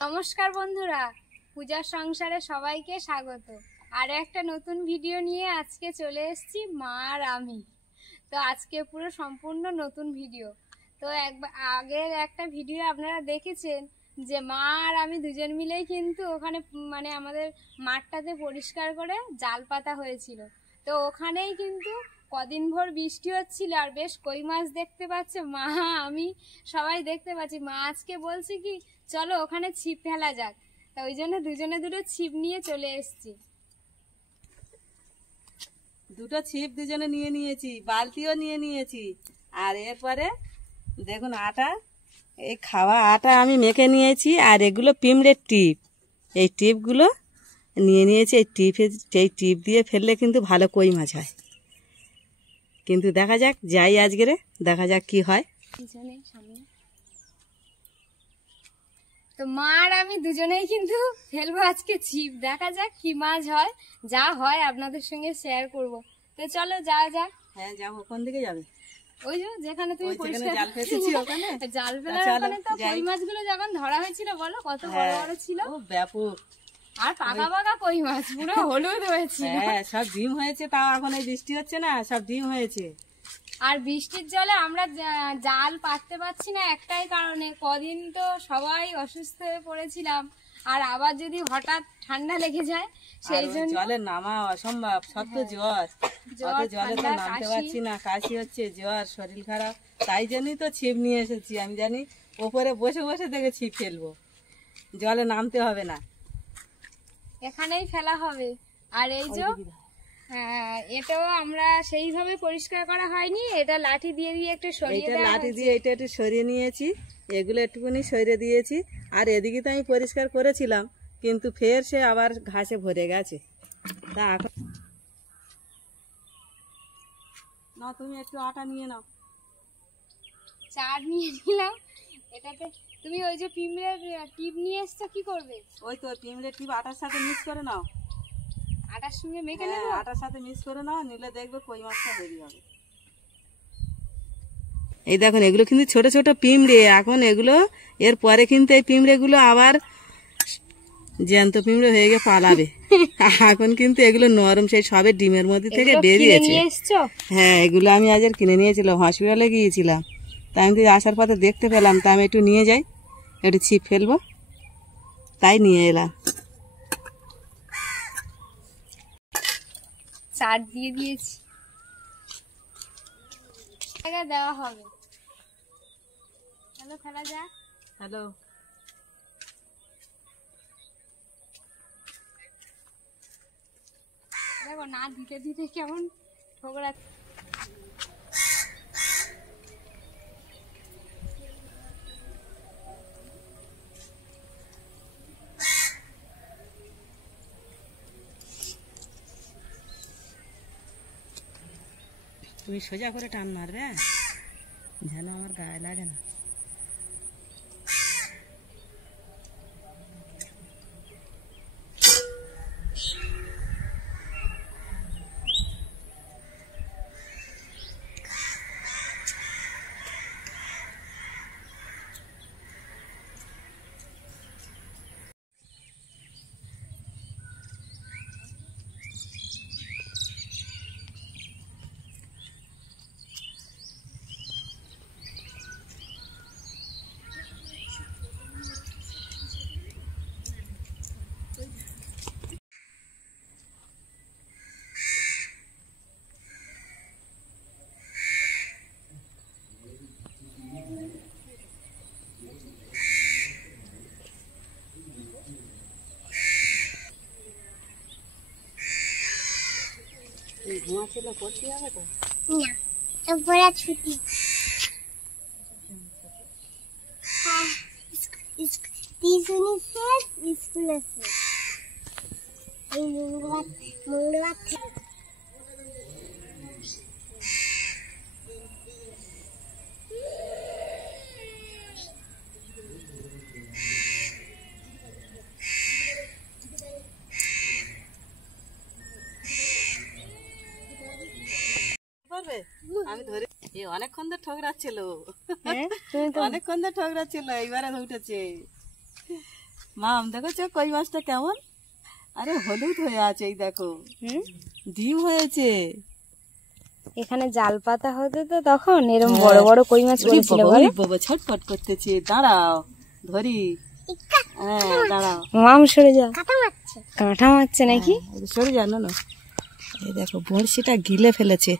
নমস্কার বন্ধুরা, পূজার সংসারে সবাইকে স্বাগত। আরও একটা নতুন ভিডিও নিয়ে আজকে চলে এসেছি মা আর আমি। তো আজকে পুরো সম্পূর্ণ নতুন ভিডিও। তো আগের একটা ভিডিও আপনারা দেখেছেন যে মা আর আমি দুজন মিলেই কিন্তু ওখানে আমাদের মাঠটাতে পরিষ্কার করে জাল পাতা হয়েছিল। তো ওখানেই কিন্তু কদিন ভোর বৃষ্টি হচ্ছিল আর বেশ কই মাছ দেখতে পাচ্ছে মা, আমি সবাই দেখতে পাচ্ছি। মা আজকে বলছি কি চলো ওখানে ছিপ ফেলা যাক, তা ওই জন্য দুজনে দুটো ছিপ নিয়ে চলে এসেছি। দুটো ছিপ দুজনে নিয়ে নিয়েছি, বালতিও নিয়ে নিয়েছি। আর এরপরে দেখুন আটা, এই খাওয়া আটা আমি মেখে নিয়েছি। আর এগুলো পিঁমড়ের টিপ, এই টিপগুলো নিয়ে নিয়েছি। এই টিপ দিয়ে ফেললে কিন্তু ভালো কই মাছ হয়। কিন্তু দেখা যাক, যাই আজকেরে দেখা যাক কি হয়। তো মা আর আমি দুজনেই কিন্তু ফেলবো আজকে ছিপ, দেখা যাক কি মাছ হয়। যা হয় আপনাদের সঙ্গে শেয়ার করব। তো চলো যাওয়া যাক। হ্যাঁ যাবো। কোন দিকে যাবে? ওই যে যেখানে তুমি জাল ফেলেছি ওখানে। জাল ফেলার ওখানে তো কই মাছগুলো যখন ধরা হয়েছিল বলো কত বড় বড় ছিল। ও ব্যাপক। আর পাকা পাকা কই মাছ পুরো হলুদ হয়েছিল। হ্যাঁ সব ডিম হয়েছে, তাও এখন এই বৃষ্টি হচ্ছে না, সব ডিম হয়েছে। আর বৃষ্টির জলে আমরা জাল পাততে পারছি না একটাই কারণে, কদিন তো সবাই অসুস্থ হয়ে পড়েছিলাম। আর আবার যদি হঠাৎ ঠান্ডা লেগে যায় সেই জন্য জলে নামা অসম্ভব। সব তো জ্বর, জলে তো নামতে পারছি না, কাশি হচ্ছে, জ্বর, শরীর খারাপ। তাই জন্যই তো ছিপ নিয়ে এসেছি। আমি জানি ওপরে বসে বসে দেখে ছিপ ফেলবো, জলে নামতে হবে না, এখানেই ফেলা হবে। আর এই যে এটাও আমরা সেইভাবে পরিষ্কার করা হয়নি, এটা লাঠি দিয়ে দিয়ে একটু সরিয়ে দেওয়া লাঠি দিয়ে এটা একটু সরিয়ে নিয়েছি, এগুলো একটুখানি সরিয়ে দিয়েছি। আর এদিকে তো আমি পরিষ্কার করেছিলাম, কিন্তু ফের সে আবার ঘাসে ভরে গেছে। তা এখন না, তুমি একটু আটা নিয়ে নাও। চার নিয়ে নিলাম। এটাতে তুমি ওই যে পিঁমড়ের টিপ নিয়ে এসছো, কি করবে? ওই তো পিঁমড়ের টিপ আটার সাথে মিক্স করে নাও। আটার সঙ্গে মেখে নেব? আটার সাথে মিক্স করে নাও, নিলে দেখবে কই মাছটা বেরিয়ে হবে। এই দেখুন এগুলো কিন্তু ছোট ছোট পিঁমড়ে। এখন এগুলো এরপরে কিন্তু এই পিঁমড়েগুলো আবার জ্যান্ত পিঁমড়ে হয়ে গিয়ে পালাবে। এখন কিন্তু এগুলো নরম, সেই সবে ডিমের মধ্যে থেকে বেরিয়েছে। হ্যাঁ এগুলো আমি আজ কিনে নিয়েছিলাম, হসপিটালে গিয়েছিলাম। তাই আমি আসার পথে দেখতে পেলাম, তা আমি একটু নিয়ে যাই, একটু ছিপ ফেলবো, তাই নিয়ে এলাম। চার দিয়ে দিয়েছি, দেওয়া হবে। চলো ফেলা যাক। হ্যালো, দেখো না দিতে দিতে কেমন ঠোকরা। তুমি সোজা করে টান মারবে যেন আমার গায়ে লাগে না। ঘুমাচ্ছিল, পড়তে যাবে তো না, এরপরে ছুটি। হ্যাঁ টিউশনি শেষ, স্কুলে শেষ। এই মঙ্গলবার থেকে আমি ধরে অনেকক্ষণ ধরে ঠোকরাচ্ছিল, অনেকক্ষণ ধরে ঠোকরাচ্ছিল, এইবারে উঠেছে। মাম দেখো কই মাছটা কেমন, আরে হলুদ হয়ে আছে, এই দেখো ডিম হয়েছে। এখানে জাল পাতা হতো তো তখন এরকম বড় বড় কই মাছ পড়েছিল বলে। বাবা ছটফট করতেছে, দাঁড়াও ধরি। হ্যাঁ দাঁড়াও, মাম সরে যা, কাটা মারছে। কাঁটা মারছে নাকি? সরে জানো না, এই দেখো বড়শিটা গিলে ফেলেছে।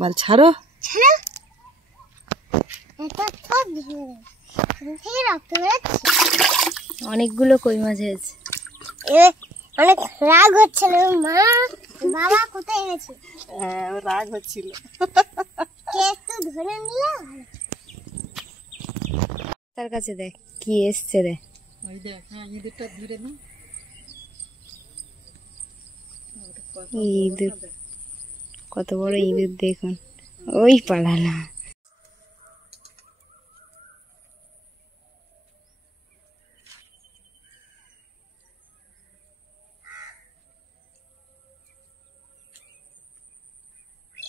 বল ছাড়ো, ছাড়ো। এটা তো ধরে থেকে রক্ত বেরোচ্ছে। অনেকগুলো কই মাছ হয়েছে। অনেক রাগ হচ্ছিল, মা বাবা কোথায় গেছে? হ্যাঁ রাগ হচ্ছিল। কে একটু ধরে নিলাম। তার কাছে দেখ কি এসছে রে। ওই দেখ, হ্যাঁ ইঁদুরটা ধরে না, ইঁদুর, কত বড় ইঁদুর দেখুন, ওই পালালো।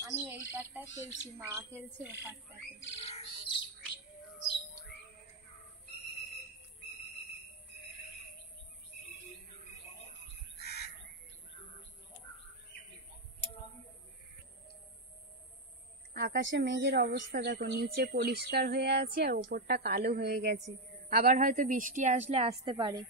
আমি এই পাটটা ফেলছি, মা ফেলছে ও পাটটাকে। আকাশে মেঘের অবস্থা দেখো, নিচে পরিষ্কার হয়ে আছে আর উপরটা কালো হয়ে গেছে, আবার হয়তো বৃষ্টি আসলে আসতে পারে।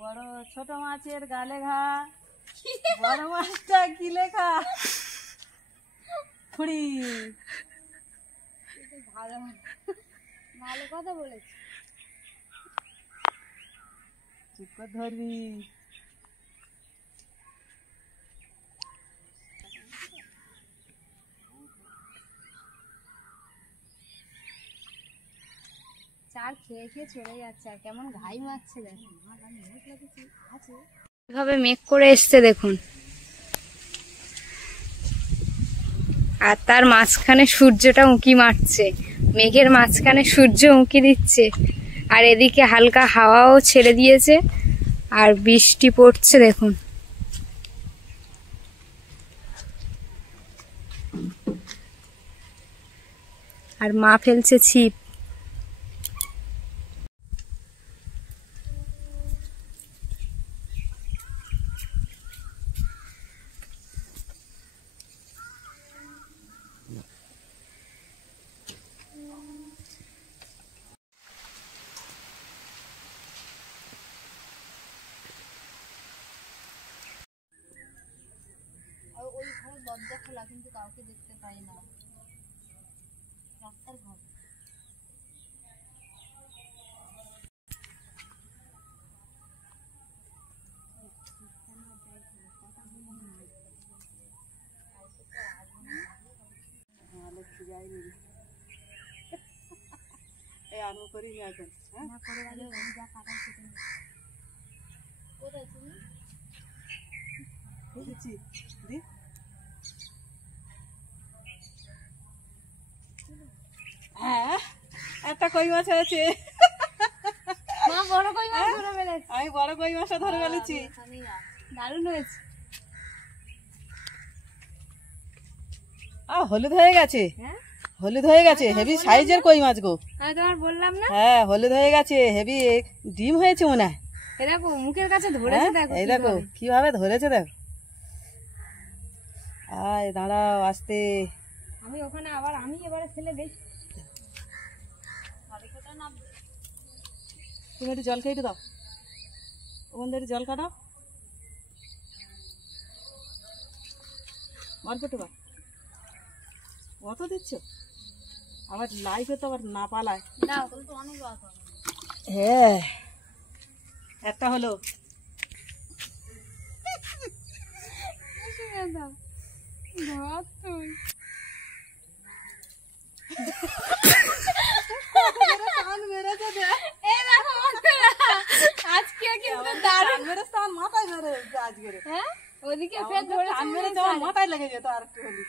বড় ছোট মাছের গালে ঘা, বড় মাছটা গিলে খা। খুড়ি ভালো ভালো কথা বলেছি। চুপ করে ধরবি। চার খেয়ে খেয়ে চলে যাচ্ছে, আর কেমন ঘাই মারছে দেখুন। এভাবে মেঘ করে এসছে দেখুন, আর তার মাঝখানে সূর্যটা উঁকি মারছে, মেঘের মাঝখানে সূর্য উঁকি দিচ্ছে, আর এদিকে হালকা হাওয়াও ছেড়ে দিয়েছে আর বৃষ্টি পড়ছে দেখুন। আর মা ফেলছে ছিপ। ওই ঘরে দরজা খোলা, কিন্তু কাউকে দেখতে পাই না, রাস্তার ঘর। এই আরম্ভ করি না এখন, হ্যাঁ বুঝেছি দি। হ্যাঁ একটা কই মাছ হয়েছে, মা বড় কই মাছ ধরে ফেলেছে। আমি বড় কই মাছটা ধরে ফেলেছি, দারুণ হয়েছে। হলুদ হয়ে গেছে, হলুদ হয়ে গেছে, হেভি সাইজের কই মাছ গো। আমি তোমার বললাম না? হ্যাঁ হলুদ হয়ে গেছে, হেভি ডিম হয়েছে মনে হয়। এই দেখো মুখের কাছে ধরেছে, দেখো এই দেখো কিভাবে ধরেছে দেখো। আয় দাঁড়াও আস্তে। আমি ওখানে আবার আমি এবারে ফেলে দেই। তুমি একটু জল খেয়ে দাও, ওখান থেকে জল কাটাও, অল্প একটু অত দিচ্ছ, আবার লাইফে তো আবার না পালায়। হ্যাঁ একটা হলো। আজকে কিন্তু দারুণ মাথায় ধরে আজকে, হ্যাঁ ওদিকে ফের ধরেছে, মাথায় লেগে যেত আর একটু হলি।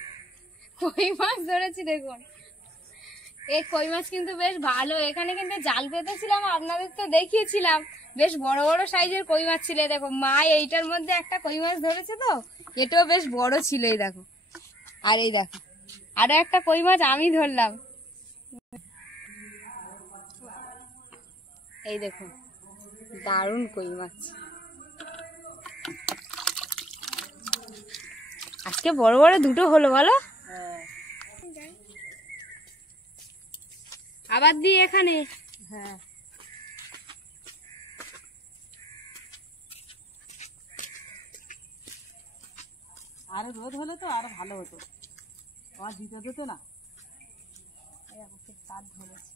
কই মাছ ধরেছি দেখুন, এই কই মাছ কিন্তু বেশ ভালো। এখানে কিন্তু জাল পেতেছিলাম, আপনাদের তো দেখিয়েছিলাম, বেশ বড় বড় সাইজের কই মাছ ছিল। দেখো মা এইটার মধ্যে একটা কই মাছ ধরেছে, তো এটাও বেশ বড় ছিল। এই দেখো, আর এই দেখো আরো একটা কই মাছ আমি ধরলাম। এই দেখো দারুণ কই মাছ। আজকে বড় বড় দুটো হলো বলো। আবার দিই এখানে। হ্যাঁ আরো রোদ হলে তো আরো ভালো হতো, আমার দিতে দিত না। তার ধরেছে।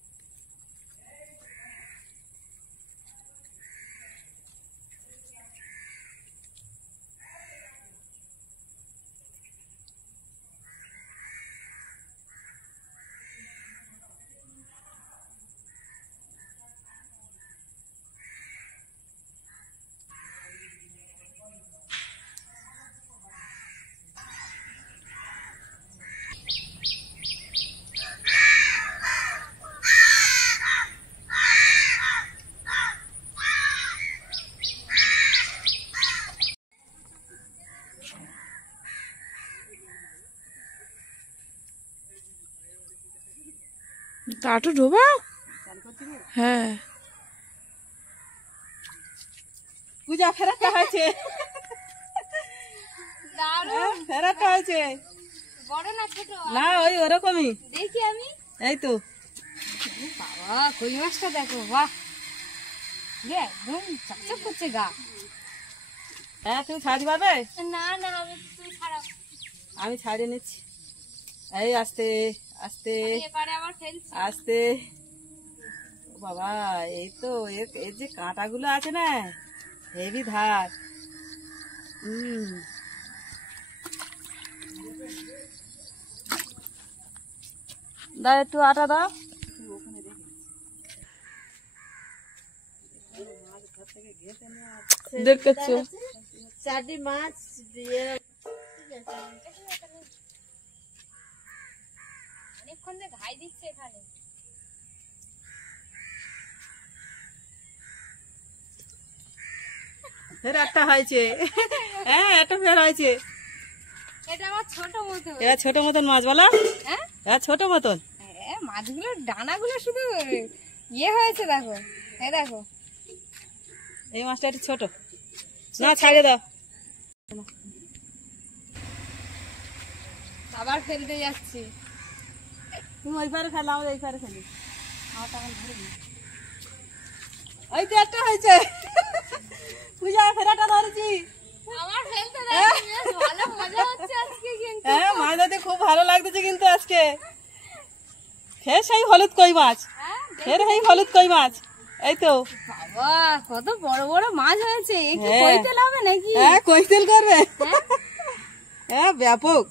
তাটু ঢোবা। হ্যাঁ পূজা ফেরাটা হয়েছে, দারুণ। ফেরাটা হয়েছে। বড় না ছোট? না ওই ওরকমই। দেখি আমি। এই তো বাবা কই মাছটা দেখো, বাহ রে, একদম চকচক করছে গা। হ্যাঁ তুমি ছাড়ি পাবে? না না তুমি ছাড়াও, আমি ছাড়িয়ে নিচ্ছি। এই আস্তে আস্তে এবারে আবার ফেলছি। আস্তে। ও বাবা, এই তো এর যে কাঁটাগুলো আছে না, হেভি ধার। দাও একটু আটা দাও। দেখছো চারটি মাছ দিয়ে অনেকক্ষণ যে ঘাই দিচ্ছে এখানে। ফের একটা হয়েছে। হ্যাঁ একটা ফের হয়েছে। এটা আমার ছোট মতো। এবার ছোট মতন মাছ বলো। হ্যাঁ এবার ছোট মতন। মাছগুলোর ডানাগুলো শুধু ইয়ে হয়েছে দেখো, এই দেখো। এই মাছটা একটু ছোট, না ছাড়িয়ে দাও। আবার ফেলতে যাচ্ছি। তুমি ওই পারে ফেলো, আমরা এই পারে ফেলি। ওই তো একটা হয়েছে। পূজা ফেরাটা ধরেছি। আমার ফেলতে যাচ্ছি, বেশ ভালো মজা হচ্ছে আজকে কিন্তু। হ্যাঁ মাছ ধরতে খুব ভালো লাগতেছে কিন্তু আজকে। ফের সেই হলুদ কই মাছ, হ্যাঁ, ফের সেই হলুদ কই মাছ। এই তো বাবা কত বড় বড় মাছ হয়েছে। একটু হ্যাঁ। কই তেল হবে নাকি? হ্যাঁ কই তেল করবে। হ্যাঁ ব্যাপক।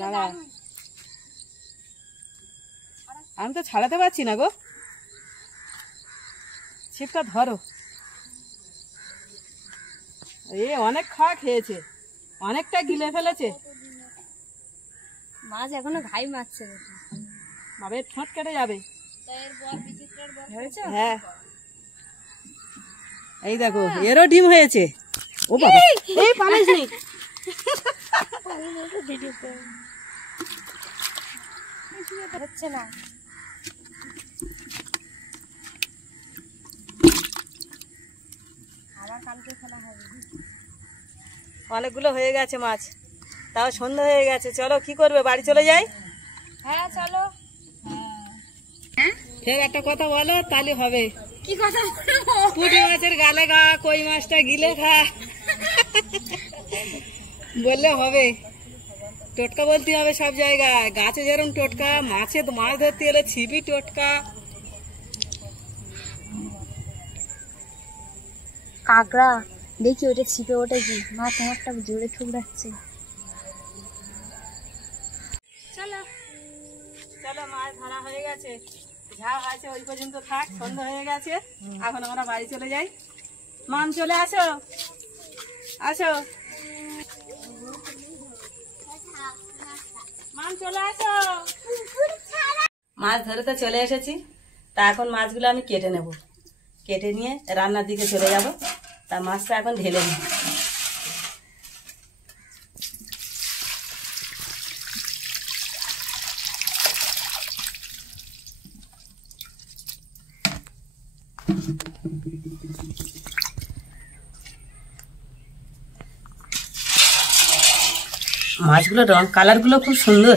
দাঁড়া, আমি তো ছাড়াতে পারছি না গো। ছিপটা ধরো। এ অনেক খাওয়া খেয়েছে, অনেকটা গিলে ফেলেছে। মাছ এখনো ঘাই মারছে দেখি। বাবা এর ঠোঁট কেটে যাবে। হয়েছে? হ্যাঁ এই দেখো এরও ডিম হয়েছে। ও বাবা এই পালিস নি। হচ্ছে না। আবার কালকে ফেলা হবে। অনেকগুলো হয়ে গেছে মাছ, তাও সন্ধ্যা হয়ে গেছে। চলো কি করবে, বাড়ি চলে যাই? হ্যাঁ চলো। ফের একটা কথা বলো তাহলে হবে। কি কথা বলবো? পুঁটি মাছের গালে গা, কই মাছটা গিলে খা, বললে হবে। টোটকা বলতে হবে সব জায়গায়। গাছে যেরকম টোটকা, মাছ ধরতে গেলে ছিপি টোটকা। কাকড়া দেখি ওটা ছিপে, ওটা কি মা তোমারটা জোরে ঠুকরাচ্ছে। চলো চলো মাছ ধরা হয়ে গেছে, যা হয়েছে ওই পর্যন্ত থাক। সন্ধ্যা হয়ে গেছে, এখন আমরা বাড়ি চলে যাই। মাম চলে আসো, আসো। মাছ ধরে তো চলে এসেছি, তা এখন মাছগুলো আমি কেটে নেব। কেটে নিয়ে রান্নার দিকে চলে যাব। তা মাছটা এখন ঢেলে নিই। মাছগুলো রং কালারগুলো খুব সুন্দর।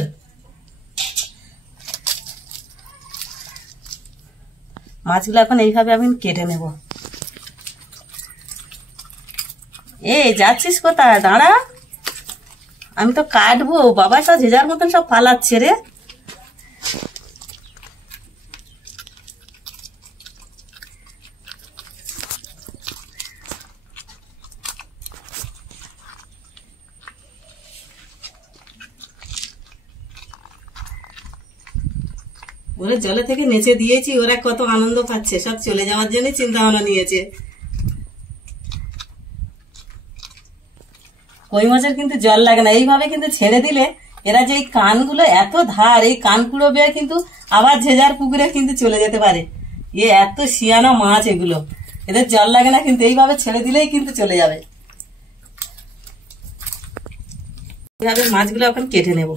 মাছগুলো এখন এইভাবে আমি কেটে নেব। যাচ্ছিস কোথায়? দাঁড়া, আমি তো কাটবো। বাবা সব যে যার মতন সব পালাচ্ছে রে। ওরা জলে থেকে নেচে দিয়েছি, ওরা কত আনন্দ পাচ্ছে, সব চলে যাওয়ার জন্য চিন্তা ভাবনা নিয়েছে। কই মাছের কিন্তু জল লাগে না, এইভাবে কিন্তু ছেড়ে দিলে এরা যে এই কানগুলো এত ধার, এই কান কুড়োবে কিন্তু আবার যে যার পুকুরে কিন্তু চলে যেতে পারে। এত শিয়ানা মাছ এগুলো, এদের জল লাগে না, কিন্তু এইভাবে ছেড়ে দিলেই কিন্তু চলে যাবে। এইভাবে মাছগুলো এখন কেটে নেব।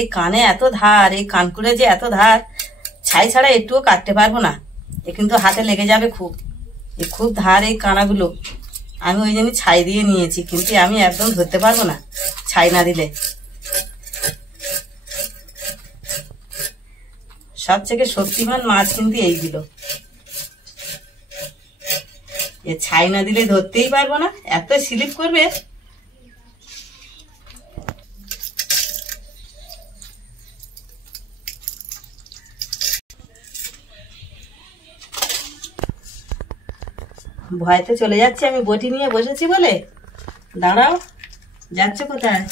এই কানে এত ধার, এই কানকুড়ে যে এত ধার, ছাই ছাড়া একটুও কাটতে পারবো না। এ কিন্তু হাতে লেগে যাবে খুব। খুব ধার এই কানাগুলো, আমি ওই জন্য ছাই দিয়ে নিয়েছি, কিন্তু আমি একদম ধরতে পারবো না ছাই না দিলে। সব থেকে শক্তিমান মাছ কিন্তু এইগুলো, এ ছাই না দিলে ধরতেই পারবো না, এত স্লিপ করবে। ভয়তে চলে যাচ্ছে, আমি বটি নিয়ে বসেছি বলে। দাঁড়াও, যাচ্ছে কোথায়?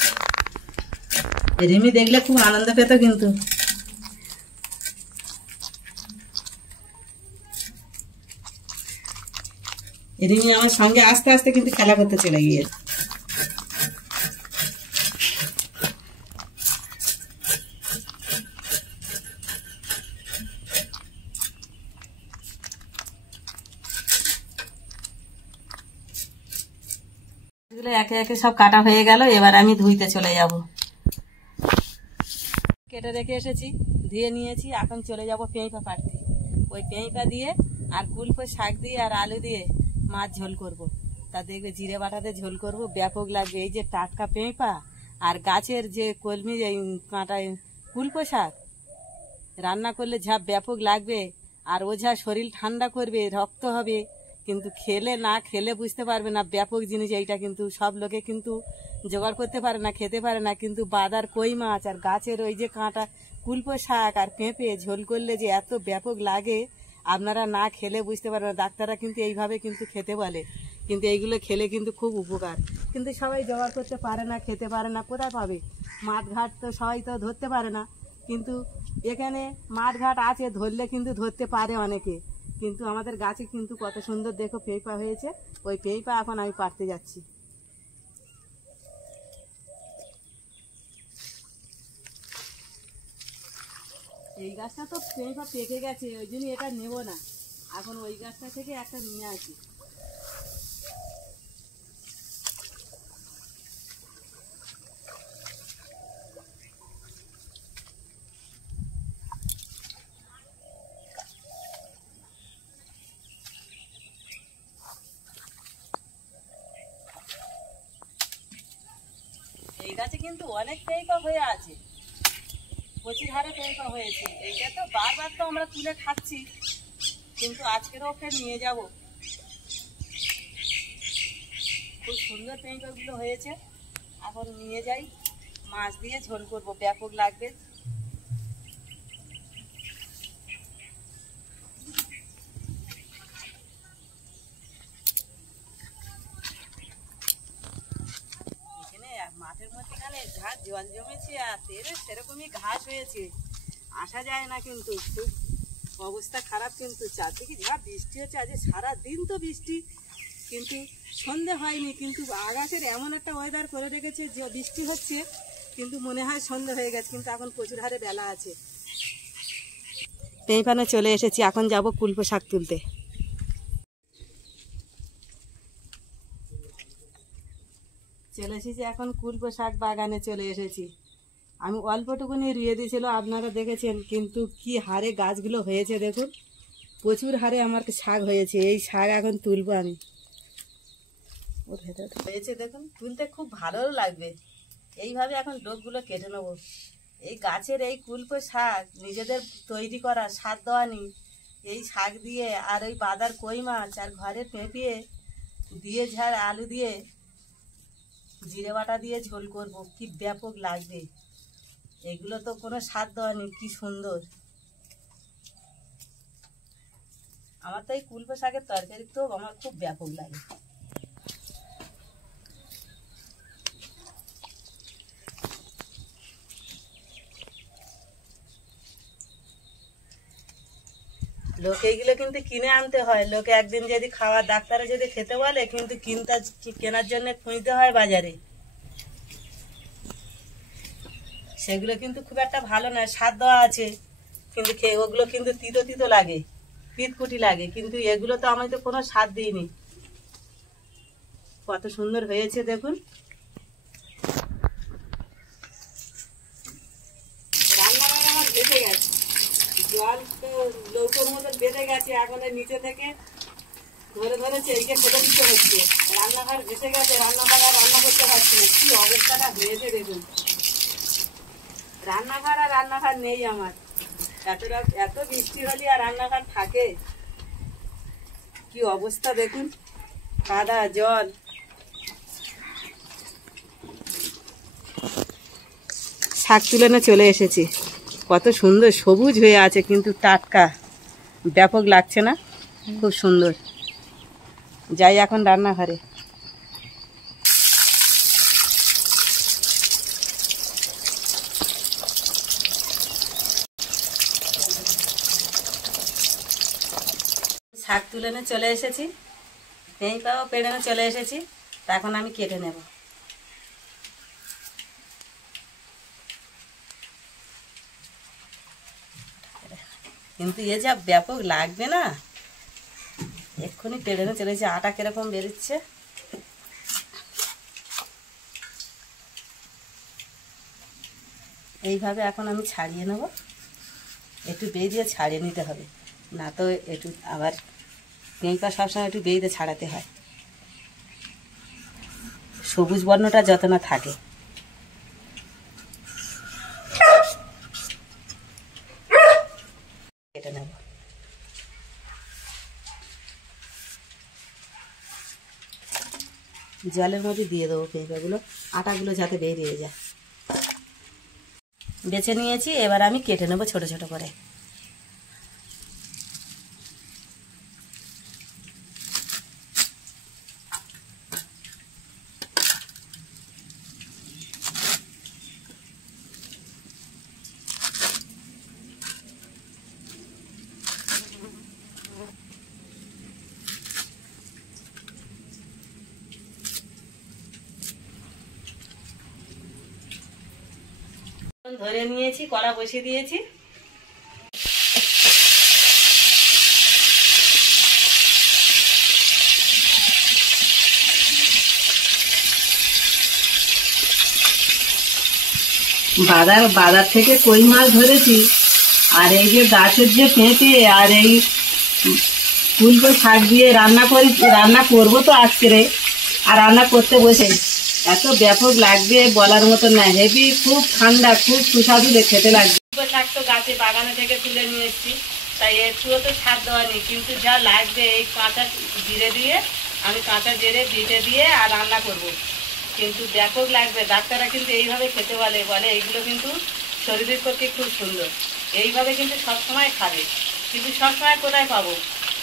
রিমি দেখলে খুব আনন্দ পেত কিন্তু। রিমি আমার সঙ্গে আস্তে আস্তে কিন্তু খেলা করতে চলে গিয়ে। একে একে সব কাটা হয়ে গেল, এবার আমি ধুইতে চলে যাব। কেটে রেখে এসেছি, ধুয়ে নিয়েছি, এখন চলে যাব পেঁপা পাড়তে। ওই পেঁপা দিয়ে আর কুলপো শাক দিয়ে আর আলু দিয়ে মাছ ঝোল করব। তা দেখবে জিরে বাটাতে ঝোল করব, ব্যাপক লাগবে। এই যে টাটকা পেঁপা আর গাছের যে কলমি কাঁটায় কুলপো শাক রান্না করলে যা ব্যাপক লাগবে। আর ও যা শরীর ঠান্ডা করবে, রক্ত হবে, কিন্তু খেলে না খেলে বুঝতে পারবে না ব্যাপক জিনিস এইটা। কিন্তু সব লোকে কিন্তু জোগাড় করতে পারে না, খেতে পারে না, কিন্তু বাদার কই মাছ আর গাছের ওই যে কাঁটা কুলপো শাক আর পেঁপে ঝোল করলে যে এত ব্যাপক লাগে, আপনারা না খেলে বুঝতে পারবেন না। ডাক্তাররা কিন্তু এইভাবে কিন্তু খেতে বলে, কিন্তু এইগুলো খেলে কিন্তু খুব উপকার। কিন্তু সবাই জোগাড় করতে পারে না, খেতে পারে না, কোথায় পাবে? মাঠ ঘাট তো সবাই তো ধরতে পারে না, কিন্তু এখানে মাঠ ঘাট আছে, ধরলে কিন্তু ধরতে পারে অনেকে। কিন্তু আমাদের গাছে কিন্তু কত সুন্দর দেখো পেঁপা হয়েছে, ওই পেঁপা এখন আমি পাড়তে যাচ্ছি। এই গাছটা তো পেঁপা পেকে গেছে, ওই জন্য এটা নেব না, এখন ওই গাছটা থেকে একটা নিয়ে আসি। এই গাছে কিন্তু অনেক পেঁপা হয়ে আছে, প্রচুর হারে পেঁপা হয়েছে। এইটা তো বারবার তো আমরা তুলে খাচ্ছি, কিন্তু আজকেরও ফের নিয়ে যাব। খুব সুন্দর পেঁপাগুলো হয়েছে, এখন নিয়ে যাই, মাছ দিয়ে ঝোল করবো, ব্যাপক লাগবে। মাঠের মধ্যেখানে যা জল জমেছে আর সেরকমই ঘাস হয়েছে, আসা যায় না, কিন্তু খুব অবস্থা খারাপ, কিন্তু চারদিকে যা বৃষ্টি হচ্ছে, আজ সারা দিন তো বৃষ্টি, কিন্তু সন্ধে হয়নি, কিন্তু আকাশের এমন একটা ওয়েদার করে রেখেছে যে বৃষ্টি হচ্ছে, কিন্তু মনে হয় সন্ধে হয়ে গেছে, কিন্তু এখন প্রচুর হারে বেলা আছে। এইখানে চলে এসেছি, এখন যাব কুলপো শাক তুলতে। চলে এসেছি এখন কুলপো শাক বাগানে চলে এসেছি। আমি অল্পটুকুনি রুয়ে দিয়েছিল, আপনারা দেখেছেন, কিন্তু কি হারে গাছগুলো হয়েছে দেখুন, প্রচুর হারে আমার শাক হয়েছে। এই শাক এখন তুলবো আমি, হয়েছে দেখুন, তুলতে খুব ভালো লাগবে। এইভাবে এখন ডোকগুলো কেটে নেবো। এই গাছের এই কুলপো শাক নিজেদের তৈরি করা, স্বাদ দেওয়ানি, এই শাক দিয়ে আর ওই বাদার কই মাছ আর ঘরের পেঁপিয়ে দিয়ে ঝাড় আলু দিয়ে জিরে বাটা দিয়ে ঝোল করব, কি ব্যাপক লাগবে। এগুলো তো কোনো স্বাদ দেওয়ানি, কি সুন্দর। আমার তো এই কুলপো শাকের তরকারি তো আমার খুব ব্যাপক লাগে। লোকে এইগুলো কিন্তু কিনে আনতে হয়। লোকে একদিন যদি খাওয়া, ডাক্তারে যদি খেতে বলে, কিন্তু কেনার জন্য খুঁজতে হয় বাজারে। সেগুলো কিন্তু খুব একটা ভালো নয়, স্বাদ দেওয়া আছে, কিন্তু ওগুলো কিন্তু তিতো তিতো লাগে, পিতকুটি লাগে, কিন্তু এগুলো তো আমি তো কোনো স্বাদ দিইনি। কত সুন্দর হয়েছে দেখুন। রান্নাঘর আমার ভেসে গেছে, জল তো লৌকোর মতো বেঁধে গেছে, এখন নিচে থেকে ধরে ধরেছে, এইকে ফেলে দিতে হচ্ছে। রান্নাঘর ভেসে গেছে, রান্নাঘর আর রান্না করতে পারছি না, কি অবস্থাটা হয়েছে দেখুন। রান্নাঘর আর রান্নাঘর নেই আমার, এত বৃষ্টি হলে আর রান্নাঘর থাকে, কি অবস্থা দেখুন, কাদা জল। শাক তুলে চলে এসেছি, কত সুন্দর সবুজ হয়ে আছে, কিন্তু টাটকা, ব্যাপক লাগছে না, খুব সুন্দর। যাই এখন রান্নাঘরে। শাক তুলে চলে এসেছি, এই পাও পেড়ে চলে এসেছি, এখন আমি কেটে নেব। কিন্তু এ যা ব্যাপক লাগবে না, এক্ষুনি পেড়ে চলে এসেছি। আটা কিরকম বেরোচ্ছে, এইভাবে এখন আমি ছাড়িয়ে নেব, একটু বেয়ে দিয়ে ছাড়িয়ে নিতে হবে, না তো একটু আবার পেঁপা সবসময় একটু বেয়ে দিয়ে ছাড়াতে হয়, সবুজ বর্ণটা যত না থাকে। কেটে নেব। জলের মধ্যে দিয়ে দেবো পেঁপাগুলো, আটাগুলো যাতে বেরিয়ে যায়। বেছে নিয়েছি, এবার আমি কেটে নেব ছোট ছোট করে। ধরে নিয়েছি, কড়া বসিয়ে দিয়েছি। বাজার থেকে কই মাছ ধরেছি, আর এই যে গাছের যে পেঁপে আর এই কুলপো শাক দিয়ে রান্না করবো তো আজকে, আর রান্না করতে বসে এত ব্যাপক লাগবে বলার মতো না, হেভি, খুব ঠান্ডা, খুব সুস্বাদু খেতে লাগবে। কুলপো শাক তো গাছে বাগানে থেকে তুলে নিয়ে এসেছি, তাই একটুও তো স্বাদ দেওয়া নেই, কিন্তু যা লাগবে এই কাঁচা জিরে দিয়ে, আমি কাঁচা জিরে বিটে দিয়ে আর রান্না করব, কিন্তু ব্যাপক লাগবে। ডাক্তাররা কিন্তু এইভাবে খেতে বলে এইগুলো কিন্তু শরীরের পক্ষে খুব সুন্দর, এইভাবে কিন্তু সবসময় খাবে, কিন্তু সবসময় কোথায় পাবো,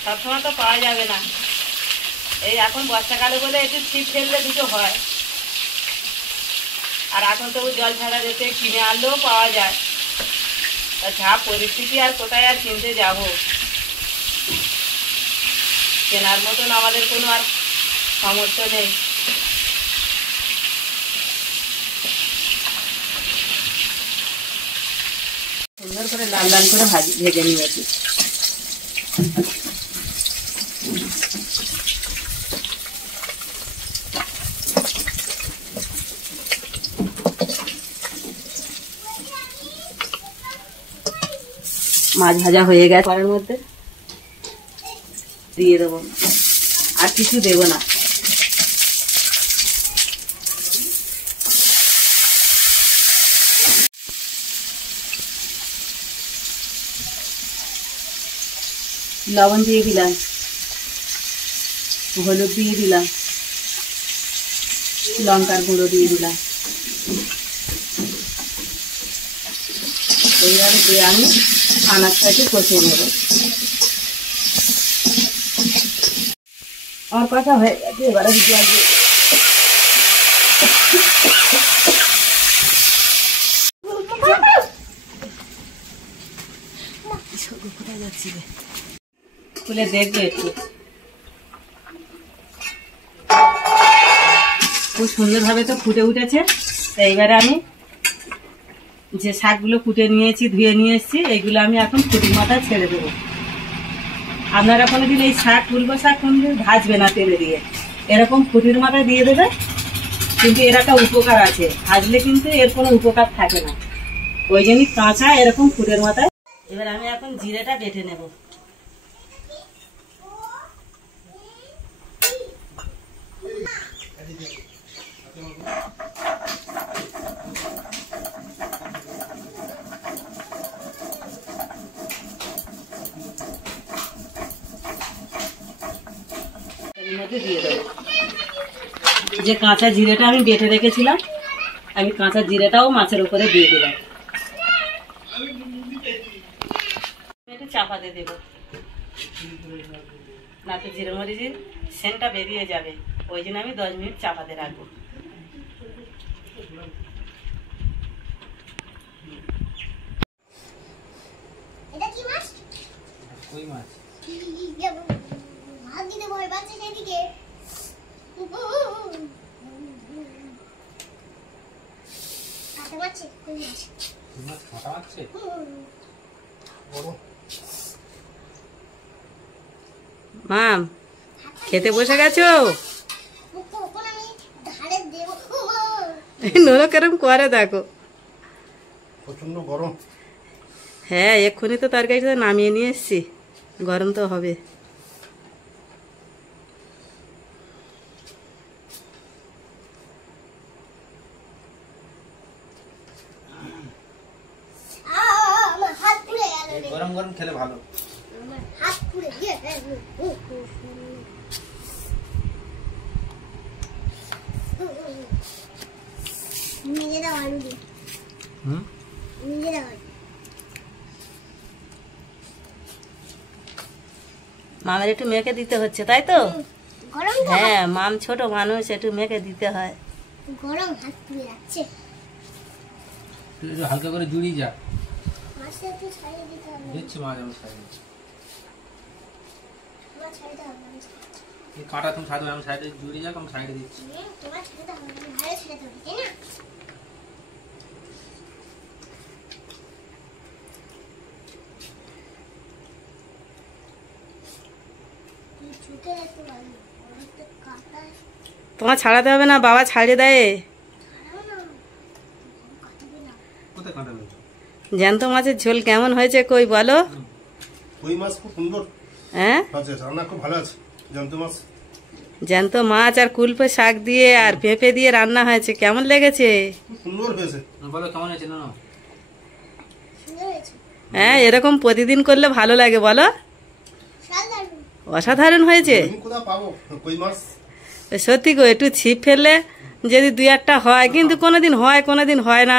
সবসময় তো পাওয়া যাবে না। এই এখন বর্ষাকালে বলে একটু ছিপ ফেললে দুটো হয়, আর এখন তবু জল ছাড়া যেতে কিনে আনলেও পাওয়া যায়, তা যা পরিস্থিতি আর কোথায় আর কিনতে যাব, কেনার মতন আমাদের কোনো আর সামর্থ্য নেই। সুন্দর করে লাল লাল করে ভেজে নিয়েছি। মাছ ভাজা হয়ে গেছে, কড়াইয়ের মধ্যে দিয়ে দেবো, আর কিছু দেবো না। লবণ দিয়ে দিলাম, হলুদ দিয়ে দিলাম, লঙ্কার গুঁড়ো দিয়ে দিলাম। এইভাবে দিয়ে আমি আনাজটা একটু কষিয়ে নেব। আমার কথা হয়ে গেছে, এবারে জল দিয়ে কোথায় যাচ্ছি রে, খুলে দেখবে একটু। খুব সুন্দরভাবে তো ফুটে উঠেছে। তো এইবারে আমি যে শাকগুলো কুটে নিয়েছি, ধুয়ে নিয়ে এসেছি, এইগুলো আমি এখন ফুটির মাথায় ছেড়ে দেবো। আপনারা কোনোদিন এই শাক, কুলবো শাক কোনোদিন ভাজবে না তেলে দিয়ে, এরকম ফুটির মাথায় দিয়ে দেবে। কিন্তু এর একটা উপকার আছে, ভাজলে কিন্তু এর কোনো উপকার থাকে না, ওই জন্যই কাঁচা এরকম ফুটের মাথায়। এবার আমি এখন জিরেটা বেটে নেব। দিয়ে দেবো যে কাঁচা জিরেটা আমি বেটে রেখেছিলাম, আমি কাঁচা জিরেটাও মাছের উপরে দিয়ে দিলাম। একটু চাপা দিয়ে দেবো, না তো জিরে মরিচের সেন্টটা বেরিয়ে যাবে, ওই জন্য আমি 10 মিনিট চাপাতে রাখবো। এটা কি মাছ? কই মাছ। ভাত দিতে ভয় পাচ্ছে সেদিকে। কাটা মাছে, কই মাছ? কই মাছ কাটা মাছে। বড়। মাম, খেতে বসে গেছো? কখন আমি ধারে দেব? নোরা কেরম করে দেখো। প্রচন্ড গরম। হ্যাঁ, এক্ষুনি তো তরকারিটা নামিয়ে নিয়ে এসছি, গরম তো হবে। আমার হাত পুড়ে গেল রে। গরম গরম খেলে ভালো। আমার হাত পুড়ে গেল। নিজে দাও আলু দিয়ে। নিজে দাও আলু। মামের একটু মেখে দিতে হচ্ছে, তাই তো? গরম তো হ্যাঁ, মাম ছোট মানুষ, একটু মেখে দিতে হয়। গরম, হাত পুড়ে যাচ্ছে। একটু হালকা করে জুড়িয়ে যা। মাছটা একটু ছাড়িয়ে দিতে হবে। দিচ্ছি মাছ আমি সাইডে। তোমার ছাড়িয়ে দাও, আমি ছাড়িয়ে দিই। এই কাঁটা তুমি সাইডে, আমি সাইডে জুড়িয়ে যাক, আমি সাইডে দিচ্ছি। তোমার ছাড়িয়ে দাও, আমি ধারে ছেড়ে দেবো, তাই না? তুই ঝুঁকে রাখতে পারবি, অনেকটা কাটা তোমার ছাড়াতে হবে না, বাবা ছাড়িয়ে দেয়। ছাড়াও না, কাটবে না। কোথায় কাঁটা রয়েছে? জ্যান্ত মাছের ঝোল কেমন হয়েছে কই বলো? কই মাছ খুব সুন্দর হ্যাঁ, আছে, রান্না খুব ভালো আছে। জ্যান্ত মাছ, জ্যান্ত মাছ আর কুলপে শাক দিয়ে আর পেঁপে দিয়ে রান্না হয়েছে, কেমন লেগেছে? খুব সুন্দর হয়েছে। বলো কেমন হয়েছে না? সুন্দর হয়েছে। হ্যাঁ, এরকম প্রতিদিন করলে ভালো লাগে বলো? সাধারণ। অসাধারণ হয়েছে। তুমি কোথাও পাবো কই মাছ? সত্যি গো, একটু ছিপ ফেললে যদি 2-1টা হয়, কিন্তু কোনোদিন হয় কোনোদিন হয় না।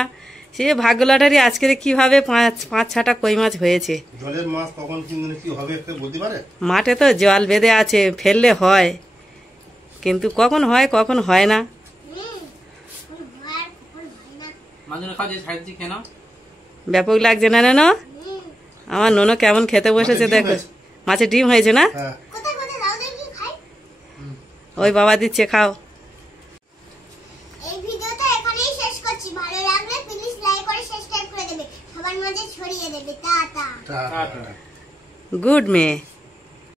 সে ভাগ্য লটারি আজকে কিভাবে 5-6টা কই মাছ হয়েছে। জলের মাছ কখন কি হবে একটা বলতে পারে? মাঠে তো জল বেঁধে আছে, ফেললে হয়, কিন্তু কখন হয় কখন হয় না। কখন হয় আর কখন হয় না। মাঝে খাও যে সাইড দিয়ে খেয়ে নাও। ব্যাপক লাগছে না ননো? আমার ননো কেমন খেতে বসেছে ডিম দেখো। হয়েছে। মাছের ডিম হয়েছে না? হ্যাঁ কোথায় কোথায় দাও দেখি খাই। ওই বাবা দিচ্ছে, খাও। এই ভিডিওটা এখানেই শেষ করছি। ভালো লাগলে প্লিজ লাইক করে সাবস্ক্রাইব করে দেবে, সবার মাঝে ছড়িয়ে দেবে। টাটা। টাটা। গুড মেয়ে।